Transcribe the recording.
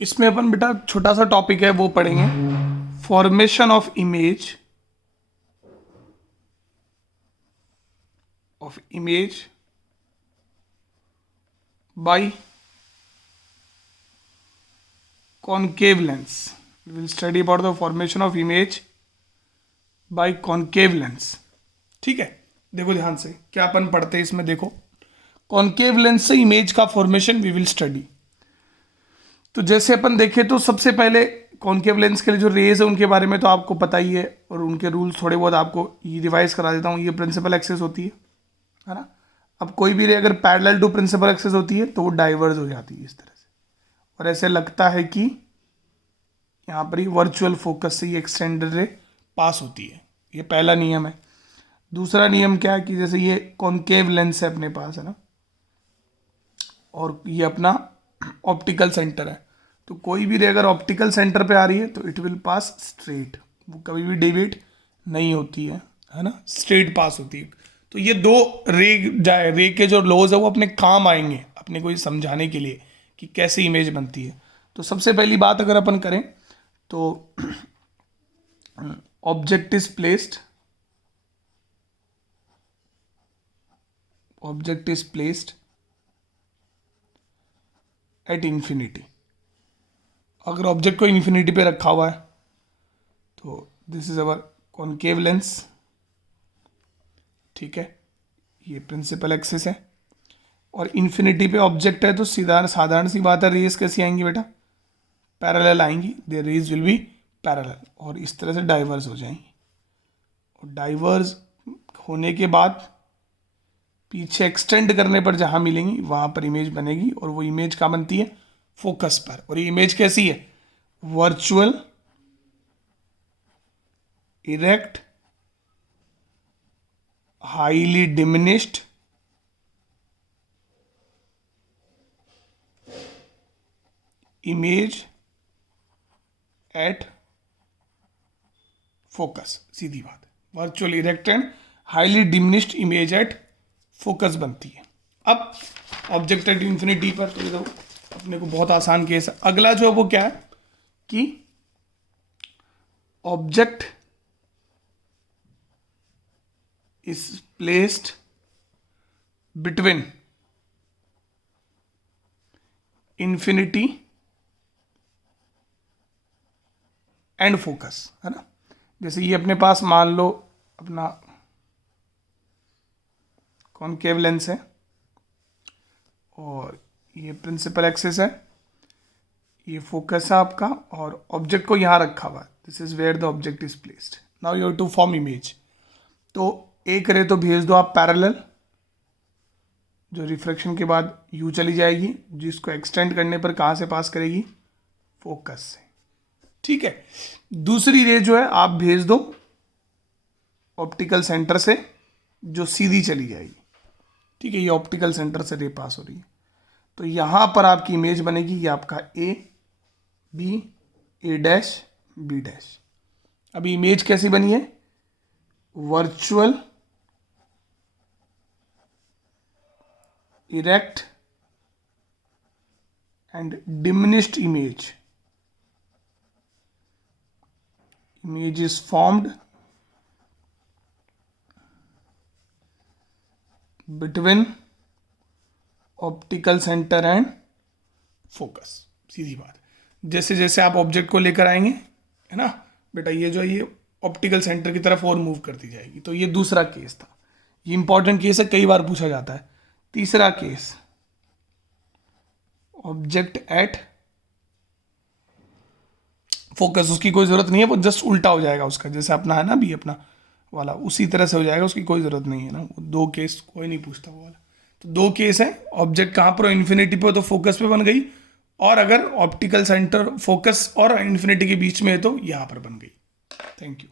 इसमें अपन बेटा छोटा सा टॉपिक है वो पढ़ेंगे, formation of image by concave lens. We will study about the formation of image by concave lens. ठीक है, देखो ध्यान से क्या अपन पढ़ते हैं इसमें, देखो कॉन्केव लेंस से इमेज का फॉर्मेशन वी विल स्टडी। तो जैसे अपन देखें तो सबसे पहले कॉन्केव लेंस के लिए जो रेज है उनके बारे में तो आपको पता ही है, और उनके रूल्स थोड़े बहुत आपको ये रिवाइज करा देता हूँ। ये प्रिंसिपल एक्सिस होती है ना। अब कोई भी रे अगर पैरेलल टू प्रिंसिपल एक्सिस होती है तो वो डाइवर्ज हो जाती है इस तरह से, और ऐसे लगता है कि यहाँ पर ही वर्चुअल फोकस से ये एक्सटेंडेड रे पास होती है। ये पहला नियम है। दूसरा नियम क्या है कि जैसे ये कॉन्केव लेंस है अपने पास, है ना, और ये अपना ऑप्टिकल सेंटर है, तो कोई भी रे अगर ऑप्टिकल सेंटर पे आ रही है तो इट विल पास स्ट्रेट, वो कभी भी डेविएट नहीं होती है ना, स्ट्रेट पास होती है। तो ये दो रे के जो लॉज है वो अपने काम आएंगे अपने को ये समझाने के लिए कि कैसे इमेज बनती है। तो सबसे पहली बात अगर अपन करें तो object is placed at infinity. अगर ऑब्जेक्ट को इंफिनिटी पे रखा हुआ है तो this is our concave lens, ठीक है, ये प्रिंसिपल एक्सिस है, और इन्फिनिटी पे ऑब्जेक्ट है तो सीधा साधारण सी बात है, रेज कैसी आएंगी बेटा, पैरेलल आएंगी, there rays will be parallel, और इस तरह से डाइवर्स हो जाएंगी। और डाइवर्स होने के बाद पीछे एक्सटेंड करने पर जहां मिलेंगी वहां पर इमेज बनेगी, और वो इमेज कहाँ बनती है, फोकस पर। और ये इमेज कैसी है, virtual erect highly diminished image at focus. सीधी बात है, virtual erect and highly diminished image at focus बनती है। अब ऑब्जेक्ट एट इंफिनिटी पर तो ये तो अपने को बहुत आसान केस है। अगला जो है वो क्या है कि object is placed between infinity and focus, है ना। जैसे ये अपने पास मान लो अपना कॉन्केव लेंस है और ये प्रिंसिपल एक्सिस है, ये फोकस है आपका, और ऑब्जेक्ट को यहाँ रखा हुआ है। This is where the object is placed. Now you have to form image. तो एक रे तो भेज दो आप पैरेलल, जो रिफ्लेक्शन के बाद यू चली जाएगी, जिसको एक्सटेंड करने पर कहाँ से पास करेगी, फोकस से, ठीक है। दूसरी रे जो है आप भेज दो ऑप्टिकल सेंटर से, जो सीधी चली जाएगी, ठीक है। ये ऑप्टिकल सेंटर से रे पास हो रही है, तो यहां पर आपकी इमेज बनेगी, ये आपका A B, A dash B dash. अभी इमेज कैसी बनी है, virtual erect and diminished image is formed between optical centre and focus. सीधी बात, जैसे जैसे आप ऑब्जेक्ट को लेकर आएंगे, है ना बेटा, ये जो है ये ऑप्टिकल सेंटर की तरफ और मूव करती जाएगी। तो ये दूसरा केस था, ये इंपॉर्टेंट केस है, कई बार पूछा जाता है। तीसरा केस, ऑब्जेक्ट एट फोकस, उसकी कोई जरूरत नहीं है, वो जस्ट उल्टा हो जाएगा उसका, जैसे अपना है ना भी अपना वाला, उसी तरह से हो जाएगा, उसकी कोई जरूरत नहीं है ना। दो केस कोई नहीं पूछता वो वाला। तो दो केस है, ऑब्जेक्ट कहाँ पर इन्फिनिटी पे हो तो फोकस पे बन गई, और अगर ऑप्टिकल सेंटर फोकस और इन्फिनिटी के बीच में है तो यहाँ पर बन गई। Thank you.